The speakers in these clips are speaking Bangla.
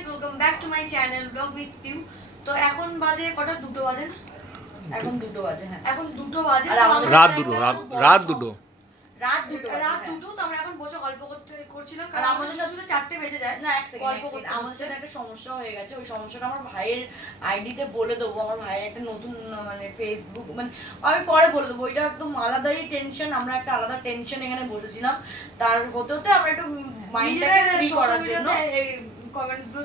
Guys, welcome back to my channel vlog with Piu. তো এখন বাজে কটা? 2টো বাজে না? এখন 2টো বাজে। হ্যাঁ, এখন 2টো বাজে। রাত দুটো। তো আমরা এখন বসে গল্প করছিলাম, কারণ আমাদের আসলে 4টে বেজে যায় না। এক সেকেন্ড, আমাদের সাথে একটা সমস্যা হয়ে গেছে। ওই সমস্যাটা আমার ভাইয়ের আইডিতে বলে দেবো। আমার ভাইয়ের একটা নতুন মানে ফেসবুক, মানে আমি পরে বলে দেবো। ওইটা একদম আলাদাই টেনশন। আমরা একটা আলাদা টেনশন এখানে বসেছিলাম। তার হতে হতে আমরা একটু মাইন্ডটাকে ফ্রি করার জন্য কমেন্টস গুলো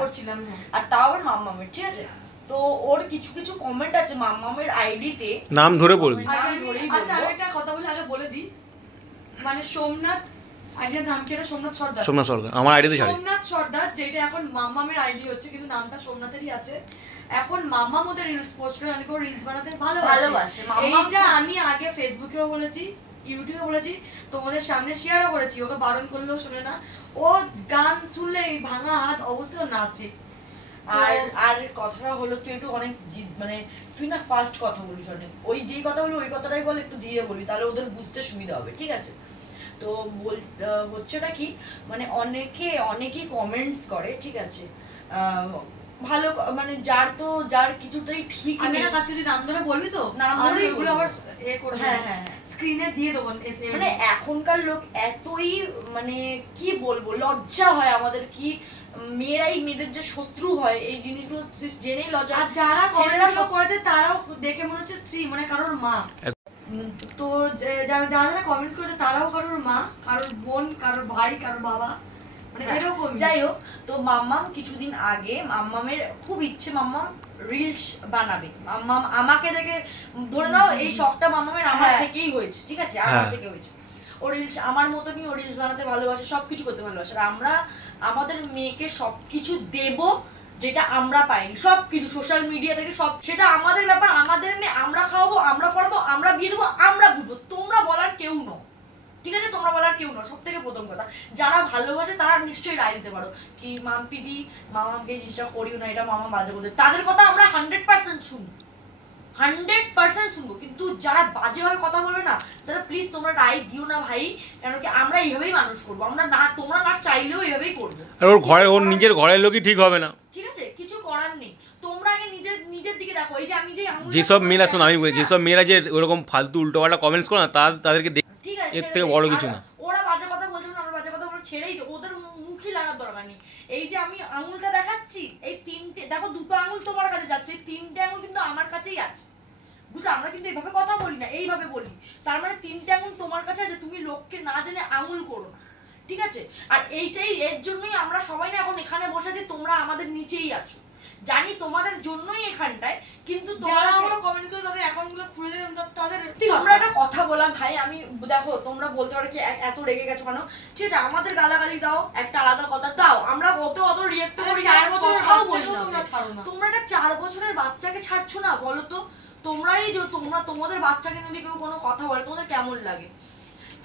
পড়ছিলাম। আর তাও আবার মাম্মামের, ঠিক আছে? তো ওর কিছু কিছু কমেন্ট আছে মাম্মামের আইডিতে, নাম ধরে বলবি। আচ্ছা, আমি একটা কথা বলে আগে বলে দিই, মানে সোমনাথ আইডির নাম কি? এটা সোমনাথ সর্দার। সোমনাথ সর্দার আমার আইডিতে ছাড়ে। সোমনাথ সর্দার, যেটা এখন মাম্মামের আইডি হচ্ছে, কিন্তু নামটা সোমনাথেরই আছে। এখন মাম্মাম ওদের রিলস পোস্ট করে, অনেকে রিলস বানাতে ভালোবাসে। এইটা আমি আগে ফেসবুকেও বলেছি, ইউটিউবে বলেছি, তোমাদের সামনে শেয়ারও করেছি। ওকে বারণ করলেও শোনে না। ও গান শুনলে ভাঙা হাত অবস্থায় নাচে। আর কথাটা হলো, তুই একটু অনেক মানে তুই না ফাস্ট কথা বলিস অনেক। ওই যেই কথা বলি ওই কথাটাই বল, একটু ধীরে বলি, তাহলে ওদের বুঝতে সুবিধা হবে, ঠিক আছে? তো হচ্ছেটা কি, মানে অনেকেই কমেন্টস করে, ঠিক আছে? ভালো, মানে যার কিছুতেই ঠিক আমি না কাছে নাম ধরে বলবি তো, নাম ধরে এগুলো আবার করে। হ্যাঁ, স্ক্রিনে দিয়ে দেবো। মানে এখনকার লোক এতই, মানে কি বলবো, লজ্জা হয় আমাদের। কি মেয়েরাই মেয়েদের যে শত্রু হয়, এই জিনিসগুলো জেনেই লজ্জা। আর যারা ছেলেরা করেছে তারাও দেখে মনে হচ্ছে স্ত্রী, মানে কারোর মা। তো যারা কমেন্ট করেছে তারাও কারোর মা, কারোর বোন, কারোর ভাই, কারোর বাবা, মানে এরকম। যাই হোক, তো মাম্মাম কিছুদিন আগে, মাম্মামের খুব ইচ্ছে মাম্মাম রিলস বানাবে। মাম্মাম আমাকে দেখে, ধরে নাও এই শখটা মাম্মামের আমার থেকেই হয়েছে, ঠিক আছে? আমার থেকে হয়েছে। ও রিলস আমার মতনই, ও রিলস বানাতে ভালোবাসে, সবকিছু করতে ভালোবাসে। আর আমরা আমাদের মেয়েকে সবকিছু দেব যেটা আমরা পাইনি, সবকিছু সোশ্যাল মিডিয়া থেকে সব, সেটা আমাদের ব্যাপার। আমাদের মেয়ে আমরা খাওয়াবো, আমরা পড়াবো, আমরা বিয়ে দেবো, আমরা বুঝবো। তোমরা বলার কেউ নও, ঠিক আছে? তোমরা বলার কেউ নও। সব থেকে প্রথম কথা, যারা ভালোবাসে তারা নিশ্চয়ই রায় দিতে পারো কি মাম্পিদি মামাকে জিনিসটা করিও না, এটা মামা বাজে বলতে। তাদের কথা আমরা 100% শুনবো, 100% শুনবো। কিন্তু যারা বাজেভাবে কথা বলবে না, তারা প্লিজ তোমরা রায় দিও না ভাই। কেন কি আমরা এইভাবেই মানুষ করবো। আমরা না, তোমরা না চাইলেও এইভাবেই করবো। আর ওর নিজের ঘরের লোকই ঠিক হবে না, ঠিক আছে? কিছু করার নেই। তোমরা আগে নিজের দিকে দেখো। এই যে আমি যে যেসব মেয়েরা, শোন আমি বলি, যেসব মেয়েরা যে ওরকম ফালতু উল্টোপাল্টা কমেন্টস করে না, তাদেরকে ঠিক আছে, এর থেকে বড় কিছু না। ওরা বাজে কথা বলছে না, আমরা বাজে কথা বলে ছেড়েই দিই। ওদের মুখই লাগার দরকার নেই। এই যে আমি আঙুলটা দেখাচ্ছি, এই 3টে দেখো, 2টো আঙুল তোমার কাছে যাচ্ছে, এই 3টে আঙুল কিন্তু আমার কাছেই আছে, বুঝলে? আমরা কিন্তু এইভাবে কথা বলি না, এইভাবে বলি। তার মানে 3টে আঙুল তোমার কাছে আছে, তুমি লোককে না জেনে আঙুল করো না, ঠিক আছে? আর এইটাই, এর জন্যই আমরা সবাই না এখন এখানে বসে আছি। তোমরা আমাদের নিচেই আছো, জানি তোমাদের জন্যই এখানটায়। কিন্তু যারা আমরা কমেন্ট করে তাদের অ্যাকাউন্টগুলো খুলে দিলাম, তাদের তোমরা একটা কথা বললাম ভাই। আমি দেখো, তোমরা বলতে পারো কি এত রেগে গেছো কেন? ঠিক আছে, আমাদের গালাগালি দাও, একটা আলাদা কথা দাও, আমরা অত রিয়েক্ট করি। 4 বছরের বাচ্চাকেও তোমরা ছাড়ো না। তোমরা একটা 4 বছরের বাচ্চাকে ছাড়ছো না, বলো তো? তোমরাই যে তোমাদের বাচ্চাকে যদি কেউ কোনো কথা বলে তোমাদের কেমন লাগে?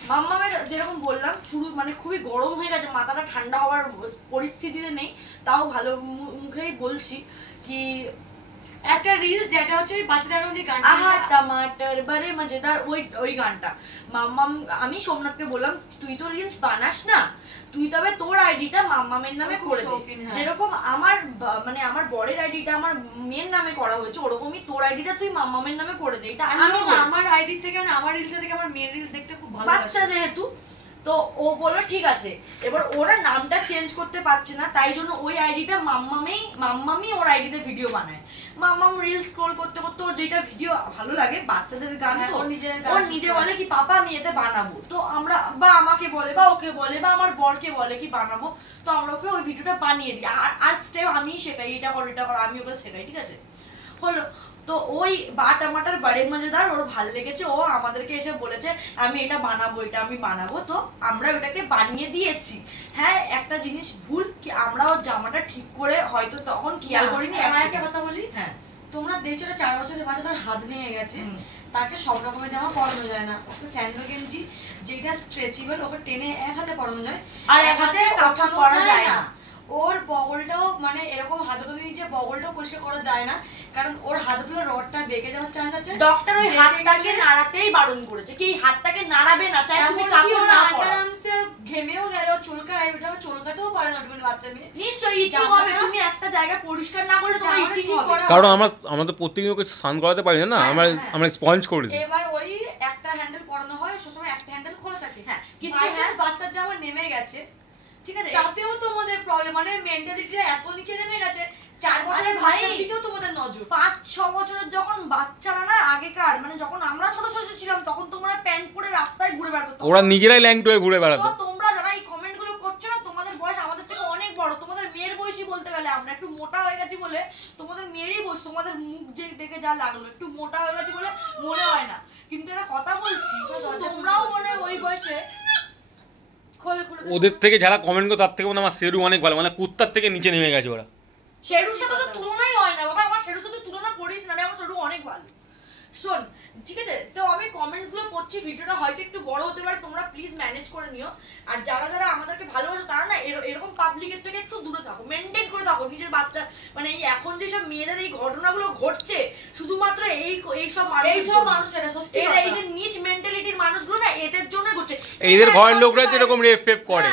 মাম্মামের যেরকম বললাম, শুরু মানে খুবই গরম হয়ে গেছে, মাথাটা ঠান্ডা হওয়ার পরিস্থিতিতে নেই। তাও ভালো মুখেই বলছি কি, একটা রিলস যেটা হচ্ছে ওই বাচ্চাদের যে গানটা, আহা টমাটার বারে মজেদার, ওই গানটা মাম্মাম, আমি সোমনাথকে বললাম তুই তো রিলস বানাস না, তুই তবে তোর আইডিটা মাম্মামের নামে করে দে। যেরকম আমার মানে আমার বরের আইডিটা আমার মেয়ের নামে করা হয়েছে, ওরকমই তোর আইডিটা তুই মাম্মামের নামে করে দে। এটা আমি আমার আইডি থেকে, মানে আমার রিলস থেকে আমার মেয়ের রিলস দেখতে খুব ভালো লাগে, বাচ্চা যেহেতু। তো ও বললো ঠিক আছে। এবার ওরা নামটা চেঞ্জ করতে পারছে না, তাই জন্য ওই আইডিটা মাম্মামই ওর আইডিতে ভিডিও বানায়। মাম্মাম রিল স্ক্রল করতে করতে ওর যেটা ভিডিও ভালো লাগে, বাচ্চাদের গান, তো ওর নিজে বলে কি পাপা আমি এতে বানাবো। তো আমরা, বা আমাকে বলে, বা ওকে বলে, বা আমার বরকে বলে কি বানাবো, তো আমরা ওকে ওই ভিডিওটা বানিয়ে দিই। আর স্টেপ আমিই শেখাই, এটা কর এটা কর, আমি ওকে শেখাই, ঠিক আছে? হলো। তো ওই বা টমাটার বাড়ে মজেদার ওর ভালো লেগেছে, ও আমাদেরকে এসে বলেছে আমি এটা বানাবো, এটা আমি বানাবো। তো আমরা ওটাকে বানিয়ে দিয়েছি। হ্যাঁ, একটা জিনিস ভুল কি, আমরা ওর জামাটা ঠিক করে হয়তো তখন খেয়াল করিনি। আমার একটা কথা বলি, হ্যাঁ, তোমরা দেখছো 4 বছরের বাচ্চা, তার হাত ভেঙে গেছে, তাকে সব রকমের জামা পরানো যায় না। ওকে স্যান্ডো গেঞ্জি যেটা স্ট্রেচেবল, ওকে টেনে এক হাতে পরানো যায়, আর এক হাতে কাপড় পরা যায় না। ওর বগলটাও মানে এরকম হাতটা দিয়ে যে বগলটাও পরিষ্কার করা যায় না, কারণ ওর হাতগুলো রডটা বেঁকে যাওয়ার চান্স আছে। ডক্টর ওই হাতটাকে নাড়াতেই বারণ করেছে, কি হাতটাকে নাড়াবে না, চাই তুমি কাপড় না পরো। আরামসে ঘেমেও গেল, চুলকায়, ওটা চুলকাতেও পারে না তুমি বাচ্চা মেয়ে। নিশ্চয়ই ইচিং হবে, তুমি একটা জায়গা পরিষ্কার না করলে তোমার ইচিং হবে। কারণ আমরা তো প্রত্যেকদিন ওকে স্নান করাতে পারি না, আমরা স্পঞ্জ করে দিই। এবার ওই একটা হ্যান্ডেল পরানো হয়, সবসময় একটা হ্যান্ডেল খোলা থাকে। হ্যাঁ, কিন্তু বাচ্চার জামা নেমে গেছে, ঠিক আছে, তাতেও তোমাদের প্রবলেম, মানে মেন্টালিটিটা এত নিচে নেমে গেছে। 4 বছরের বাচ্চার দিকেও তোমাদের নজর। 5-6 বছরের যখন বাচ্চারা না, আগেকার মানে যখন আমরা ছোট ছোট ছিলাম তখন তোমরা প্যান্ট পরে রাস্তায় ঘুরে বেড়াতো, ওরা নিজেরাই ল্যাংটো হয়ে ঘুরে বেড়াতো। তো তোমরা যারা এই কমেন্ট গুলো করছো না, তোমাদের বয়স আমাদের থেকে অনেক বড়, তোমাদের মেয়ের বয়সী বলতে গেলে। আমরা একটু মোটা হয়ে গেছি বলে তোমাদের মেয়েরই বয়স, তোমাদের মুখ যে দেখে যা লাগলো একটু মোটা হয়ে গেছে বলে মনে হয় না, কিন্তু এটা কথা বলছি তোমরাও মনে ওই বয়সে। ওদের থেকে যারা কমেন্ট করে তার থেকে মনে আমার শেরু অনেক ভালো, মানে কুত্তার থেকে নিচে নেমে গেছে ওরা। শেরুর সাথে তো তুলনাই হয় না বাবা, আমার শেরুর সাথে তুলনা করিস না, আমার শেরু অনেক ভালো। শোন, ঠিক আছে, তো আমি কমেন্টস গুলো পড়ছি, ভিডিওটা হয়তো একটু বড় হতে পারে, তোমরা প্লিজ ম্যানেজ করে নিও। আর যারা যারা আমাদেরকে ভালোবাসে তারা না এরকম পাবলিকের থেকে একটু দূরে থাকো, মেনটেন করে থাকো নিজের বাচ্চা। মানে এই এখন যেসব মেয়েদের এই ঘটনাগুলো ঘটছে শুধুমাত্র এইসব মানুষেরা, সত্যি এই যে নিচ মেন্টালিটির মানুষগুলো না, এদের জন্য ঘটছে। এদের ঘরের লোকরা যেরকম রেপ ফেপ করে,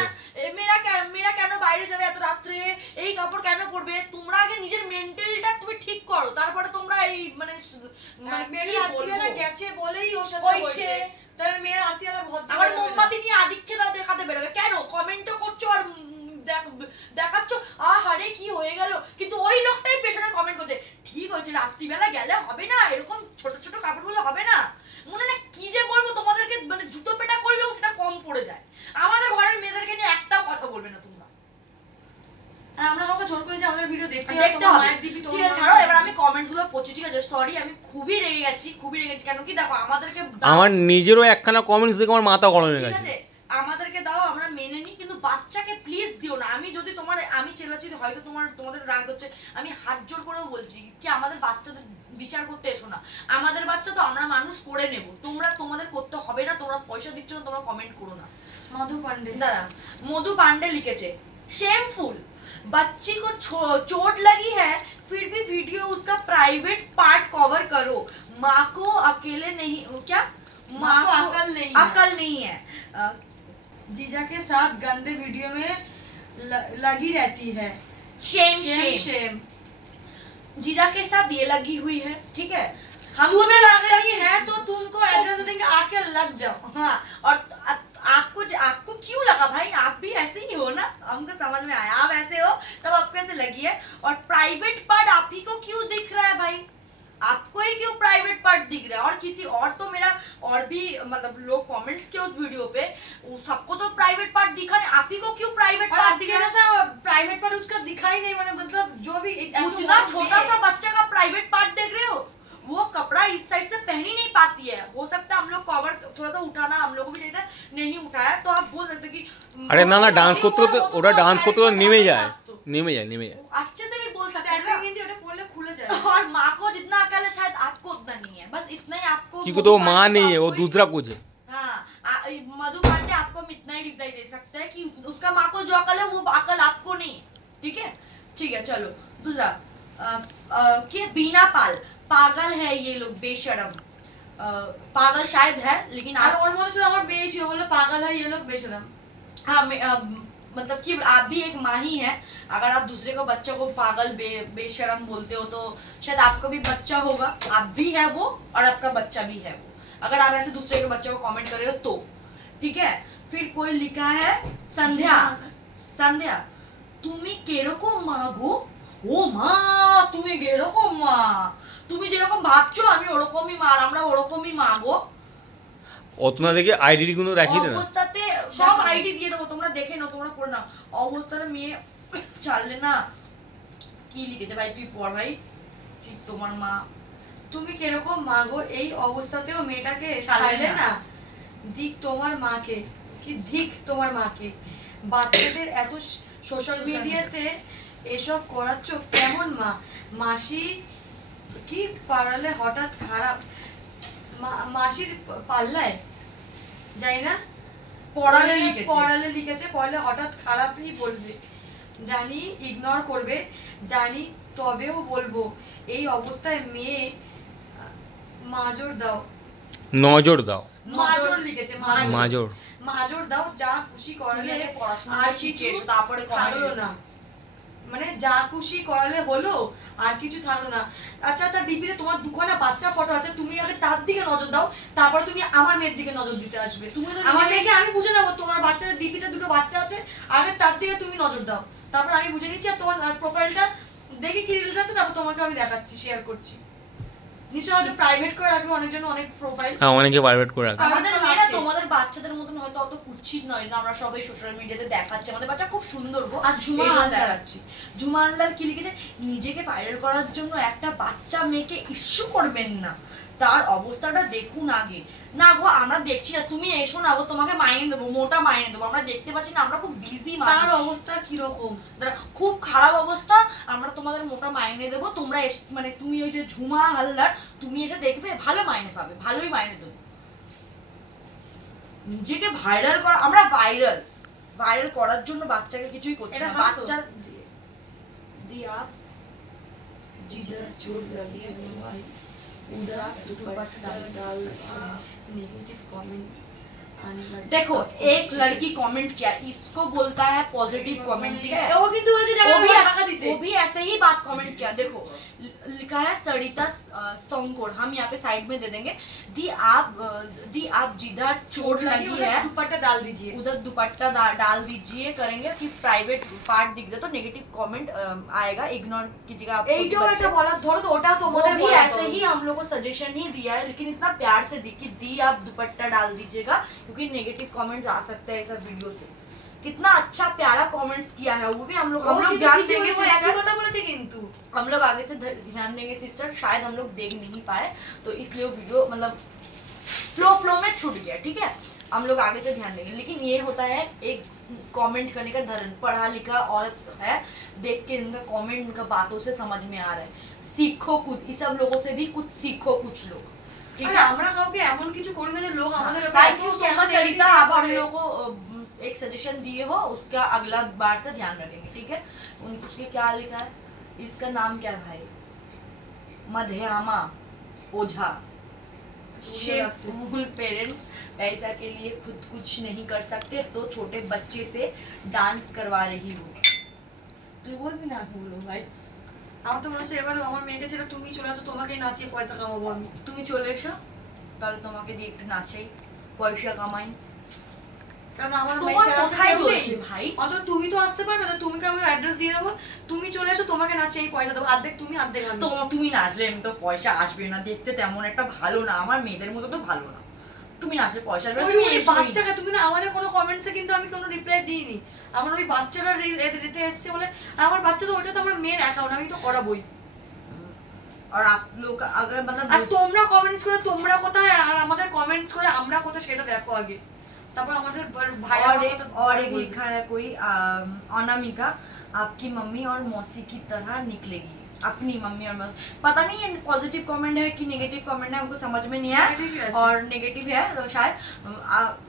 মেয়েরা কেন বাইরে যাবে এত রাত্রে, এই কাপড় কেন পরবে, তোমরা আগে নিজের মেন্টালটা তুমি ঠিক করো, তারপরে তোমরা এই মানে গেছে বলেই ওর সাথে হয়েছে। তার মেয়ের রাত্রিবেলা ভদ্র আবার মোমবাতি নিয়ে আদিক্ষেতা দেখাতে বেরোবে কেন? কমেন্টও করছো আর দেখাচ্ছ আহারে কি হয়ে গেল, কিন্তু ওই লোকটাই পেছনে কমেন্ট করছে ঠিক হয়েছে, রাত্রিবেলা গেলে হবে না, এরকম ছোট ছোট কাপড়গুলো হবে না। মনে না কি যে বলবো তোমাদেরকে, মানে জুতো পেটা করলেও সেটা কম পড়ে যায়। আমাদের ঘরের মেয়েদেরকে নিয়ে একটাও কথা বলবে না তোমরা। আমরা আমাকে জোর করে যে আমাদের ভিডিও দেখতে হবে, ঠিক আছে ছাড়ো। এবার আমি কমেন্টগুলো পড়ছি, ঠিক আছে, সরি আমি খুবই রেগে গেছি, কেন কি দেখো আমাদেরকে, আমার নিজেরও একখানা কমেন্টস দেখে আমার মাথা গরম হয়ে গেছে। আমাদেরকে দাও, আমরা মেনে নিই, কিন্তু বাচ্চাকে প্লিজ দিও না। আমি যদি আমি চেলাচ্ছি হয়তো তোমাদের রাগ হচ্ছে, আমি হাত জোর করেও বলছি কি আমাদের বাচ্চাদের বিচার করতে এসো না। আমাদের বাচ্চা তো আমরা মানুষ করে নেব, তোমাদের করতে হবে না, তোমরা পয়সা দিচ্ছ না, তোমরা কমেন্ট করো না। মধু পান্ডে লিখেছে शेमफुल, बच्ची को चोट लगी है फिर भी वीडियो उसका प्राइवेट पार्ट कवर करो, माँ को अकेले नहीं, क्या माँ को अकल नहीं है, जीजा के साथ गंदे वीडियो में लगी रहती है। शेम जीजा के साथ ये लगी हुई है, ठीक है, हम तुम्हें लग रही है तो तुमको एड्रेस देंगे, आके लग जाओ। हाँ, और आपको क्यों लगा भाई, आप भी ऐसे ही हो ना, हमको समझ में आया आप ऐसे हो, तब आपको ऐसे लगी है। और प्राइवेट पार्ट आप ही को क्यों दिख रहा है भाई, आपको ही क्यों प्राइवेट पार्ट दिख रहा है, और किसी और तो मेरा और भी मतलब लोग कमेंट्स किए उस वीडियो पे, सबको तो प्राइवेट पार्ट दिखा नहीं, आप ही को क्यों प्राइवेट पार्ट दिख रहा है? प्राइवेट पार्ट उसका दिखा ही नहीं, मतलब जो भी उतना छोटा सा बच्चा का प्राइवेट पार्ट देख रहे हो, वो कपड़ा इस साइड से पहन ही नहीं पाती है, हो सकता है हम लोग कवर थोड़ा सा उठाना हम लोग को भी चाहिए था, नहीं उठाया, तो आप बोल सकते कि अरे ना डांस करते करते ওটা ডান্স করতে করতে নেমে যায়। अच्छे से भी बोल सकते हैं, बोलने खुले जाए। और माँ को जितना अकल है शायद आपको उतना नहीं है, बस इतना ही आपको, क्योंकि तो माँ नहीं है, वो दूसरा कुछ है। हाँ, मधु पांडे आपको हम इतना ही रिप्लाई दे सकते हैं कि उसका माँ को जो अकल है वो अकल आपको नहीं है, ठीक है। चलो दूसरा कि बीना पाल, पागल है ये लोग बेशरम, पागल शायद है लेकिन पागल है ये लोग बेशरम। हाँ, मतलब कि आप भी एक माँ ही है, अगर आप दूसरे को बच्चों को पागल बेशरम बोलते हो तो शायद आपका भी बच्चा होगा, आप भी है वो और आपका बच्चा भी है वो, अगर आप ऐसे दूसरे के बच्चों को कमेंट कर रहे हो तो, ठीक है। फिर कोई लिखा है संध्या তুমি কেরকম মা গো, ও মা তুমি কেরকম মা, তুমি যেরকম ভাবছো আমি ওরকমই মা, আমরা ওরকমই মা গো। অতনা দেখে আইডি গুলো দেখিয়ে দেন, অবস্থাতে সব আইডি দিয়ে দেবো, তোমরা দেখে নাও, তোমরা পড়ে নাও। অবস্থাতে মেয়ে চাললে না, কি লিখেছে ভাই তুই পড় ভাই, ঠিক তোমার মা, তুমি কিরকম মা গো, এই অবস্থাতেও মেয়েটাকে ছাড়লে না, দিক তোমার মাকে, কি দিক তোমার মাকে, বাচ্চাদের এত সোশ্যাল মিডিয়াতে এসব করাচ্ছ কেমন মা, মাসি কি পারলে হঠাৎ খারাপ, মাসির পাল্লায় যাই না, পড়ালে লিখেছে, পড়ালে হঠাৎ খারাপই বলবে, জানি ইগনোর করবে, জানি, তবেও বলবো এই অবস্থায় মেয়ে মাজর দাও, নজর দাও, মাজর লিখেছে, মাজর, মাজর দাও, যা খুশি করলে পড়াশোনা আর শিখে কিছু তারপরে থাকলো না, মানে যা খুশি করালে হলো আর কিছু থাকলো না। আচ্ছা, তার ডিপিতে তোমার দুখানা বাচ্চা ফটো আছে, তুমি আগে তার দিকে নজর দাও, তারপর তুমি আমার মেয়ের দিকে নজর দিতে আসবে। তুমি আমার মেয়েকে আমি বুঝে নেবো, তোমার বাচ্চাদের ডিপিতে দুটো বাচ্চা আছে, আগে তার দিকে তুমি নজর দাও, তারপর আমি বুঝে নিচ্ছি। আর তোমার প্রোফাইলটা দেখি কি রিলস আছে, তারপর তোমাকে আমি দেখাচ্ছি, শেয়ার করছি। নিশ্চয় হয়তো প্রাইভেট করে রাখবে অনেকজন, অনেক প্রোফাইল। হ্যাঁ, অনেকে প্রাইভেট করে রাখে। আমাদের মেয়েরা তোমাদের বাচ্চাদের মতন হয়তো অত কুচ্ছিত নয় না, আমরা সবাই সোশ্যাল মিডিয়াতে দেখাচ্ছি আমাদের বাচ্চা খুব সুন্দর গো। আর ঝুমা দেখাচ্ছি, ঝুমা আন্দার কি লিখেছে, নিজেকে ভাইরাল করার জন্য একটা বাচ্চা মেয়েকে ইস্যু করবেন না, তার অবস্থাটা দেখুন আগে। না গো, আমরা দেখছি না, তুমি এসো না, ও তোমাকে মাইনে দেবো, মোটা মাইনে দেবো, আমরা দেখতে পাচ্ছি না, আমরা খুব বিজি। তার অবস্থা কি রকম, খুব খারাপ অবস্থা, আমরা তোমাদের মোটা মাইনে দেবো, তোমরা মানে তুমি ওই যে ঝুমা হালদার, তুমি এসে দেখবে, ভালো মাইনে পাবে, ভালোই মাইনে দেবো। নিজেকে ভাইরাল করা, আমরা ভাইরাল করার জন্য বাচ্চাকে কিছুই করছি না। বাচ্চার দিয়া जिधर चोट लगी है भाई उधर दुपट्टा डाल, नेगेटिव कमेंट आने लगे। देखो, एक लड़की कमेंट किया, इसको बोलता है पॉजिटिव कमेंट, ठीक है, वो किंतु बोलছে যে আমি টাকা দিতে, वो भी ऐसे ही बात कमेंट किया। देखो लिखा है सरिता सोंकोर, हम यहाँ पे साइड में दे देंगे, दी आप जिधर चोट लगी है दुपट्टा डाल दीजिए, उधर दुपट्टा डाल दीजिए करेंगे कि प्राइवेट पार्ट दिख रहा तो नेगेटिव कमेंट आएगा, इग्नोर कीजिएगा। आप এইটা বলা ধরো তো, ওটা তোমাদের भी ऐसे ही हम लोग को सजेशन ही दिया है, लेकिन इतना प्यार से दी कि दी आप दुपट्टा डाल दीजिएगा, क्योंकि नेगेटिव कमेंट्स आ सकते हैं सब वीडियो से। कितना अच्छा प्यारा कमेंट्स किया है, वो भी हम लोग ध्यान देंगे, কথা বলেছে কিন্তু हम लोग आगे से ध्यान देंगे सिस्टर, शायद हम लोग देख नहीं पाए तो इसलिए वो वीडियो मतलब फ्लो में छूट गया, ठीक है, हम लोग आगे से ध्यान देंगे। लेकिन ये होता है एक कमेंट करने का धर्म, पढ़ा लिखा औरत है, देख के इनका कमेंट उनका बातों से समझ में आ रहा है, सीखो कुछ, इस सब लोगों से भी कुछ सीखो कुछ लोग, ठीक है। আমরা কাউকে এমন কিছু করি না যে লোক আমাদের थैंक यू सो मच सरिता, आप हम लोग को एक सजेशन दिए हो, उसका अगला बार से ध्यान रखेंगे, ठीक है। उसके क्या लिखा है, इसका नाम क्या है भाई, मध्यमा ओझा, शेफुल पेरेंट, पैसा के लिए खुद कुछ नहीं कर सकते तो छोटे बच्चे से डांस करवा रही हो। তুই বলবি না, বলো ভাই। আমার তো মনে হচ্ছে এবার আমার মেয়েকে ছেড়ে তুমি চলে আসো, তোমাকেই নাচিয়ে পয়সা কামাবো আমি। তুমি চলে এসো, তাহলে তোমাকে দিয়ে একটু নাচাই, পয়সা কামাই। কারণ আমার তোমার কোথায় চলছে ভাই, অত তুমি তো আসতে পারবে না, তুমি আমি অ্যাড্রেস দিয়ে দেবো, তুমি চলে এসো, তোমাকে নাচিয়ে পয়সা দেবো, অর্ধেক তুমি অর্ধেক আমি। তো তুমি নাচলে এমনি তো পয়সা আসবে না, দেখতে তেমন একটা ভালো না, আমার মেয়েদের মতো তো ভালো না, তুমি নাচলে পয়সা আসবে না। তুমি বাচ্চাকে তুমি না, আমাদের কোনো কমেন্টসে কিন্তু আমি কোনো রিপ্লাই দিইনি, আমার ওই বাচ্চারা রিতে এসছে বলে, আমার বাচ্চা তো ওটা তো আমার মেয়ের অ্যাকাউন্ট, আমি তো করাবোই। আর आप लोग अगर मतलब আর তোমরা কমেন্টস করে তোমরা কোথায় আর আমাদের কমেন্টস করে আমরা কোথায় সেটা দেখো আগে, তারপর আমাদের ভাই। और एक लिखा है कोई अनामिका, आपकी मम्मी और मौसी की तरह निकलेगी, अपनी मम्मी और मौसी, पता नहीं ये पॉजिटिव कमेंट है कि नेगेटिव कमेंट है, हमको समझ में नहीं आया, और नेगेटिव है तो शायद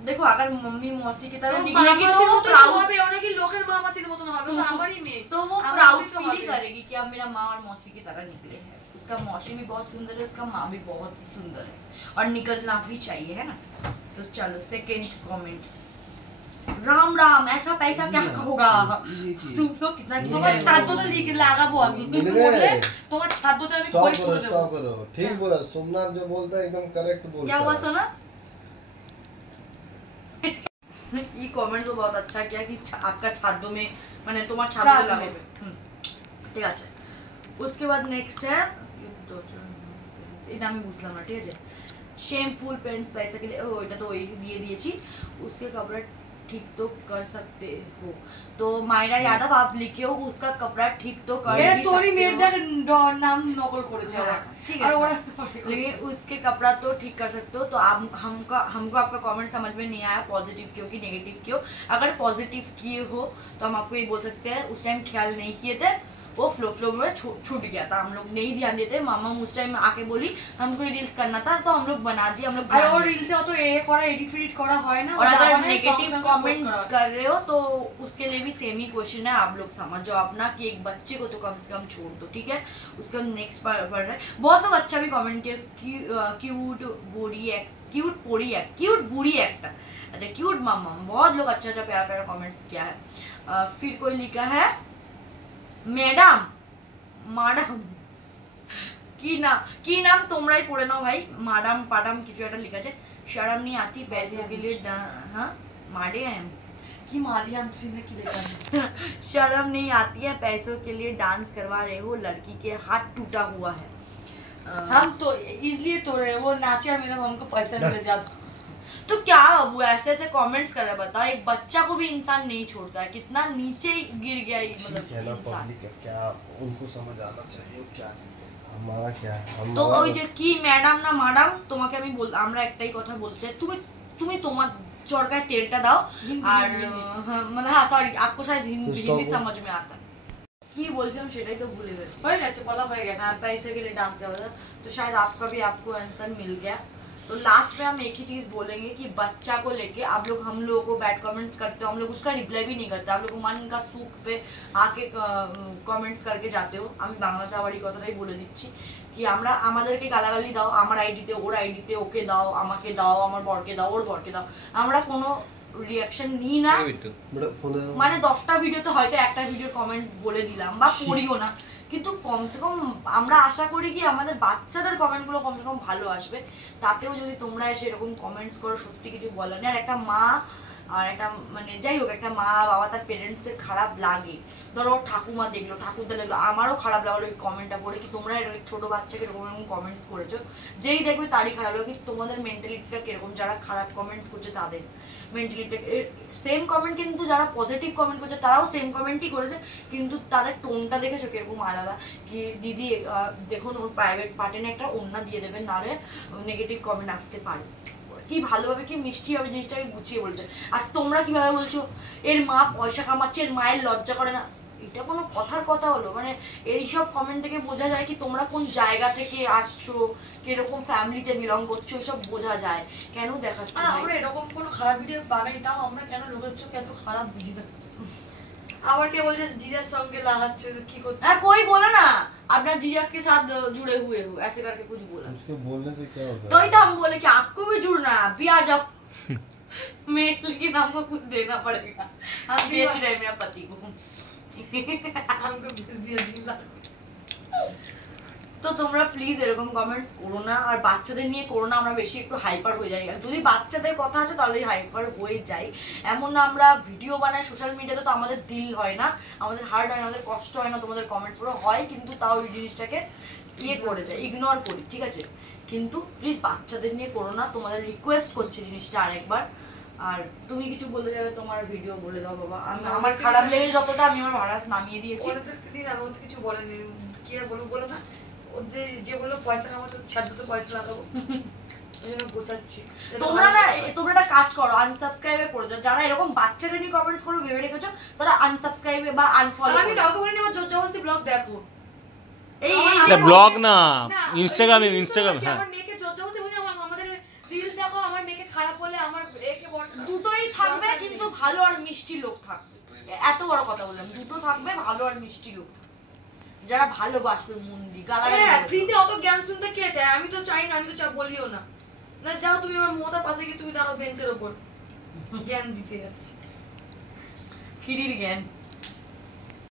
देखो अगर मम्मी मौसी की तरह निकलेगी तो वो प्राउड হবে, অনেকই লোকের মা মাসির মতন হবে, তো আমারই মেয়ে, तो वो प्राउड फील ही करेगी कि अब मेरा माँ और मौसी की तरह निकले हैं। उसका मौसी भी बहुत सुंदर है, उसका माँ भी बहुत ही सुंदर है, और निकलना भी चाहिए, है ना। तो चलो सेकंड कमेंट, राम राम, ऐसा पैसा क्या होगा, तुम लोग कितना তোমার ছাদ্য তো লিখে লাগাবো আমি, তুমি বললে তোমার ছাদ্যটা আমি কই করে দেব। स्टॉप करो, ठीक बोला सोमनाथ, जो बोलता है एकदम करेक्ट बोलता है। क्या हुआ सोना, ये कमेंट तो बहुत अच्छा किया कि आपका छादो में माने तुम्हार छादो लागाबे, ঠিক আছে। उसके बाद नेक्स्ट है, এটা আমি বুঝলাম না, ঠিক আছে। शेमफुल पेरेंट पैसा के लिए, এটা তো ওই দিয়ে দিয়েছি। उसके कपड़ा ठीक तो कर सकते हो, तो मायरा यादव आप लिखे हो उसका कपड़ा ठीक तो कर ही सकते हो, তোরই মেয়ের নাম নকল করেছে ওরা, ठीक है। लेकिन उसके कपड़ा तो ठीक कर सकते हो, तो आप हमको आपका कमेंट समझ में नहीं आया, पॉजिटिव क्यों कि नेगेटिव क्यों। अगर पॉजिटिव किए हो तो हम आपको ये बोल सकते हैं उस टाइम ख्याल नहीं किए थे, वो फ्लो में छूट गया था, हम लोग नहीं ध्यान देते। मामा उस टाइम आके बोली हमको ये रील्स करना था तो हम लोग बना दिए, हम लोग। और वो रील्स तो एडिट फिडिट करा হয় না, और अगर नेगेटिव कमेंट कर रहे हो तो उसके लिए भी सेम ही क्वेश्चन है, आप लोग समझो अपना कि एक बच्चे को तो कम से कम छोड़ दो, ठीक है। उसका नेक्स्ट पढ़ रहे हैं, बहुत लोग अच्छा भी कमेंट किया, क्यूट बुरी एक्टर, अच्छा क्यूट मामा, बहुत लोग अच्छा अच्छा प्यारा प्यारा कमेंट्स किया है। फिर कोई लिखा है मैडम কি নাম তোমরাই পড়ে নাও ভাই, মাডাম পাডাম কিছু একটা লেখা আছে। शर्म नहीं आती पैसे के लिए, हाँ मारे हैं কি মারিয়াম সিনে কি লেখা আছে शर्म नहीं आती है पैसों के लिए डांस करवा रहे हो, लड़की के हाथ टूटा हुआ है। हम तो इसलिए तो रहे वो नाचे और मेरा हमको पैसा मिल जाता, तो क्या अब ऐसे ऐसे कमेंट्स कर रहा है, बताओ एक बच्चा को भी इंसान नहीं छोड़ता है, कितना नीचे गिर गया ये, मतलब पब्लिक है क्या, उनको समझ आना चाहिए क्या हमारा क्या है। তো ওই যে কি ম্যাডাম না ম্যাডাম, তোমাকে আমি আমরা একটাই কথা বলতে চাই, তুমি তোমার চরকায় তেলটা দাও আর মানে হ্যাঁ সরি आपको शायद हिंदी समझ में आता है, কি বলছিলাম সেটাই তো ভুলে গেছি, হয়ে গেছে বলা হয়ে গেছে। हाँ पैसे के लिए डांस कर रहा था, तो शायद आपका भी आपको आंसर मिल गया। तो लास्ट में हम एक ही चीज बोलेंगे कि बच्चा को लेके आप लोग हम लोगों को बैड कमेंट्स करते हो, हम लोग उसका रिप्लाई भी नहीं करते, आप लोग मन का सुख पे आके कमेंट्स करके जाते हो। আমি বাংলাতে আবার এই কথাটাই বলে দিচ্ছি कि আমরা আমাদেরকে গালাগালি দাও, আমার আইডিতে ওর আইডিতে, ওকে দাও, আমাকে দাও, আমার বরকে দাও, ওর বরকে দাও, আমরা কোনো রিঅ্যাকশন নিই না, মানে 10টা ভিডিওতে হয়তো একটা ভিডিও কমেন্ট বলে দিলাম বা পড়িও না, কিন্তু কমসে কম আমরা আশা করি কি আমাদের বাচ্চাদের কমেন্টগুলো কমসে কম ভালো আসবে। তাতেও যদি তোমরা এসে এরকম কমেন্টস করো সত্যি কিছু বলার নেই। আর একটা মা আর একটা মানে যাই হোক একটা মা বাবা তার পেরেন্টসের খারাপ লাগে, ধরো ঠাকুমা দেখলো ঠাকুরদা দেখলো, আমারও খারাপ লাগলো ওই কমেন্টটা পড়ে কি তোমরা ছোট বাচ্চাকে এরকম এরকম কমেন্টস করেছো, যেই দেখবে তারই খারাপ লাগবে, কিন্তু তোমাদের মেন্টালিটিটা কিরকম, যারা খারাপ কমেন্টস করছে তাদের মেন্টালিটি সেম কমেন্ট, কিন্তু যারা পজিটিভ কমেন্ট করছে তারাও সেম কমেন্টই করেছে, কিন্তু তাদের টোনটা দেখেছো কিরকম আলাদা, কি দিদি দেখুন ওর প্রাইভেট পার্টে একটা ওড়না দিয়ে দেবেন, নাহলে নেগেটিভ কমেন্ট আসতে পারে, কি ভালোভাবে কি মিষ্টি ভাবে জিনিসটাকে গুছিয়ে বলছে। আর তোমরা কিভাবে বলছো এর মা পয়সা কামাচ্ছে, এর মায়ের লজ্জা করে না, এটা কোনো কথার কথা হলো? মানে এইসব কমেন্ট থেকে বোঝা যায় কি তোমরা কোন জায়গা থেকে আসছো, কিরকম ফ্যামিলিতে বিলং করছো, এসব বোঝা যায়। কেন দেখাচ্ছ আমরা এরকম কোনো খারাপ ভিডিও বানাই, তাও আমরা কেন লোকের চোখে এত খারাপ বুঝি না। আবার কে বলছে जीजा সঙ্গে লাগাচ্ছ, কি করছো? कोई बोला ना अपना जीजा के साथ जुड़े हुए हो, ऐसे करके कुछ बोला, उसके बोलने से क्या होगा? तो ही तो हम बोले कि आपको भी जुड़ना है, अभी आ जाओ लेकिन हमको कुछ देना पड़ेगा, हम बेच रहे हैं मेरा पति को हमको भेज दिया जिला। তো তোমরা প্লিজ এরকম কমেন্ট করো না, আর বাচ্চাদের নিয়ে করো না, আমরা বেশি একটু হাইপার হয়ে যাই, যদি বাচ্চাদের কথা আছে তাহলে হাইপার হয়ে যাই। এমন না আমরা ভিডিও বানাই সোশ্যাল মিডিয়াতে তো আমাদের দিল হয় না, আমাদের হার্ট হয় না, আমাদের কষ্ট হয় না, তোমাদের কমেন্টস পুরো হয়, কিন্তু তাও এই জিনিসটাকে ইয়ে করে যায়, ইগনোর করি, ঠিক আছে। কিন্তু প্লিজ বাচ্চাদের নিয়ে করো না, তোমাদের রিকোয়েস্ট করছি জিনিসটা আরেকবার। আর তুমি কিছু বলতে যাবে তোমার ভিডিও বলে দাও বাবা, আমার খারাপ লেগে যতটা আমি আমার ভাড়া নামিয়ে দিয়েছি। ওদের কিছু বলেনি, কি আর বলবো বলো না, ওদের যে বললো পয়সা কামাতো ছাড়তে তো পয়সা লাগাবো, ওই জন্য বোঝাচ্ছি। তোমরা না তোমরা একটা কাজ করো, আনসাবস্ক্রাইব করে দাও, যারা এরকম বাচ্চাদের নিয়ে কমেন্টস করো ভেবে রেখেছো তারা আনসাবস্ক্রাইব বা আনফলো। আমি কাউকে বলিনি আমার জোরজবরদস্তি ব্লগ দেখো, এই ব্লগ না ইনস্টাগ্রামে হ্যাঁ আমার মেয়েকে জোরজবরদস্তি বলি আমাদের রিলস দেখো, আমার মেয়েকে খারাপ বলে আমার একে বড় দুটোই থাকবে, কিন্তু ভালো আর মিষ্টি লোক থাকবে, এত বড় কথা বললাম, দুটো থাকবে ভালো আর মিষ্টি লোক যারা ভালোবাসবে মন দিয়ে। গালাগালি ফ্রিতে অত জ্ঞান শুনতে কে চায়? আমি তো চাই না, আমি তো বলিও না, না যাও তুমি আমার মোতার পাশে গিয়ে তুমি দাঁড়াও বেঞ্চের ওপর, জ্ঞান দিতে যাচ্ছি, ফ্রির জ্ঞান।